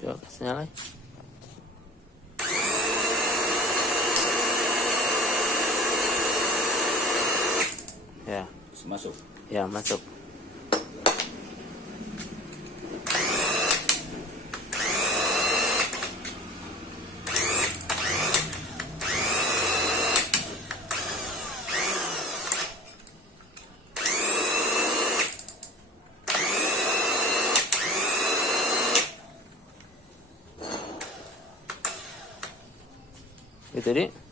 Coba kasih nyala. Ya. Masuk. Ya, masuk. Itu, Dik.